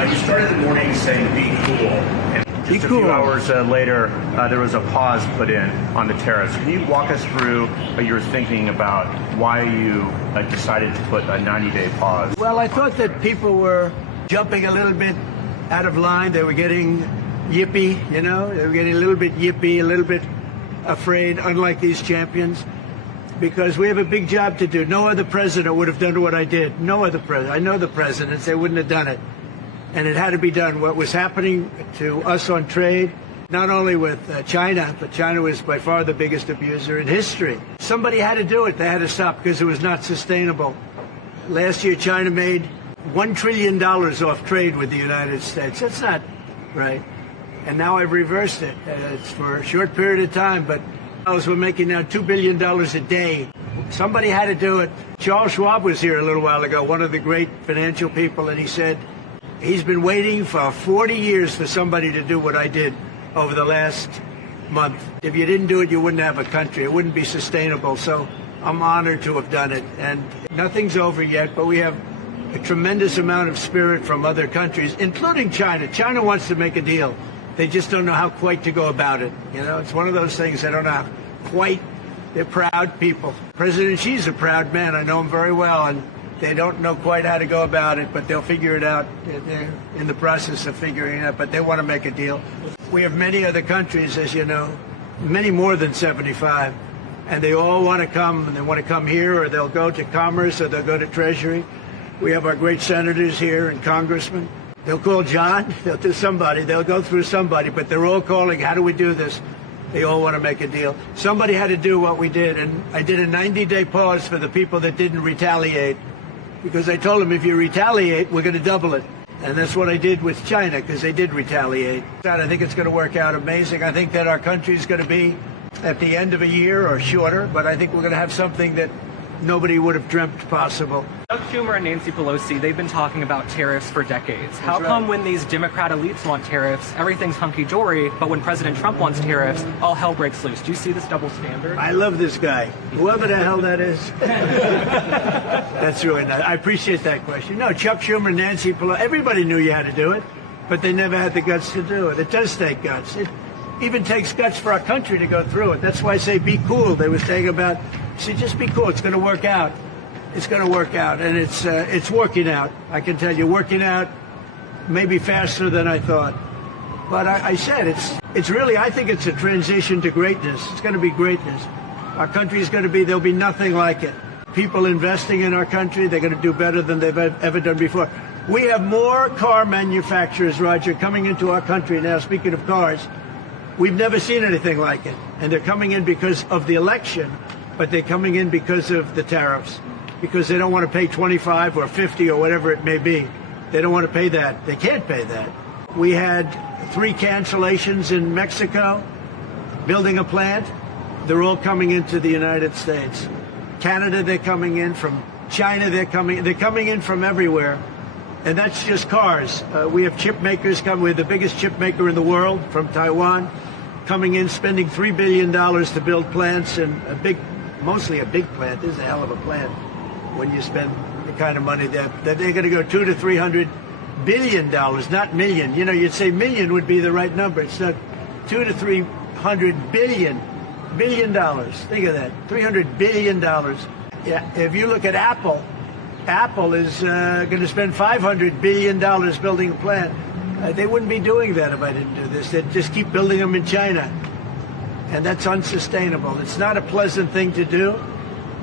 You started the morning saying be cool. And just a few hours later, there was a pause put in on the tariffs. Can you walk us through your thinking about why you decided to put a 90-day pause? Well, I thought that people were jumping a little bit out of line. They were getting yippy, you know. They were getting a little bit yippy, a little bit afraid, unlike these champions, because we have a big job to do. No other president would have done what I did. No other president. I know the presidents. They wouldn't have done it. And it had to be done. What was happening to us on trade, not only with China, but China was by far the biggest abuser in history. Somebody had to do it. They had to stop because it was not sustainable. Last year, China made $1 trillion off trade with the United States. That's not right. And now I've reversed it. It's for a short period of time, but we're making now $2 billion a day. Somebody had to do it. Charles Schwab was here a little while ago, one of the great financial people, and he said he's been waiting for 40 years for somebody to do what I did over the last month. If you didn't do it, you wouldn't have a country. It wouldn't be sustainable. So I'm honored to have done it. And nothing's over yet, but we have a tremendous amount of spirit from other countries, including China. China wants to make a deal. They just don't know how quite to go about it. You know, it's one of those things. They don't know how quite. They're proud people. President Xi's a proud man. I know him very well, and they don't know quite how to go about it, but they'll figure it out. They're in the process of figuring it out, but they want to make a deal. We have many other countries, as you know, many more than 75, and they all want to come, and they want to come here, or they'll go to Commerce, or they'll go to Treasury. We have our great senators here and congressmen. They'll call John, they'll do somebody, they'll go through somebody, but they're all calling, how do we do this? They all want to make a deal. Somebody had to do what we did, and I did a 90-day pause for the people that didn't retaliate, because I told them if you retaliate, we're going to double it. And that's what I did with China, because they did retaliate. I think it's going to work out amazing. I think that our country is going to be at the end of a year or shorter, but I think we're going to have something that nobody would have dreamt possible. Chuck Schumer and Nancy Pelosi, they've been talking about tariffs for decades. How come when these Democrat elites want tariffs, everything's hunky-dory, but when President Trump wants tariffs, all hell breaks loose? Do you see this double standard? I love this guy, whoever the hell that is. That's really nice. I appreciate that question. No, Chuck Schumer, Nancy Pelosi, everybody knew you had to do it, but they never had the guts to do it. It does take guts. It even takes guts for our country to go through it. That's why I say be cool. They were saying about, see, just be cool. It's going to work out. It's going to work out, and it's working out. I can tell you, working out maybe faster than I thought. But I said it's really, I think it's a transition to greatness. It's going to be greatness. Our country is going to be, there'll be nothing like it. People investing in our country, they're going to do better than they've ever done before. We have more car manufacturers, Roger, coming into our country now, speaking of cars. We've never seen anything like it. And they're coming in because of the election, but they're coming in because of the tariffs, because they don't want to pay 25 or 50 or whatever it may be. They don't want to pay that. They can't pay that. We had 3 cancellations in Mexico, building a plant. They're all coming into the United States. Canada, they're coming in. From China, they're coming in from everywhere. And that's just cars. We have chip makers coming. We're the biggest chip maker in the world, from Taiwan, coming in, spending $3 billion to build plants, and mostly a big plant. This is a hell of a plant when you spend the kind of money that they're going to go $200 to $300 billion, not million. You know, you'd say million would be the right number. It's not. $200 to $300 billion. Think of that, $300 billion. Yeah, if you look at Apple is going to spend $500 billion building a plant. They wouldn't be doing that if I didn't do this. They'd just keep building them in China. And that's unsustainable. It's not a pleasant thing to do,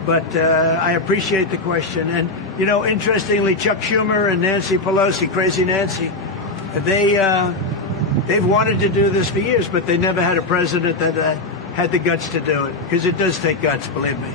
but I appreciate the question. And, you know, interestingly, Chuck Schumer and Nancy Pelosi, Crazy Nancy, they've wanted to do this for years, but they never had a president that had the guts to do it, because it does take guts, believe me.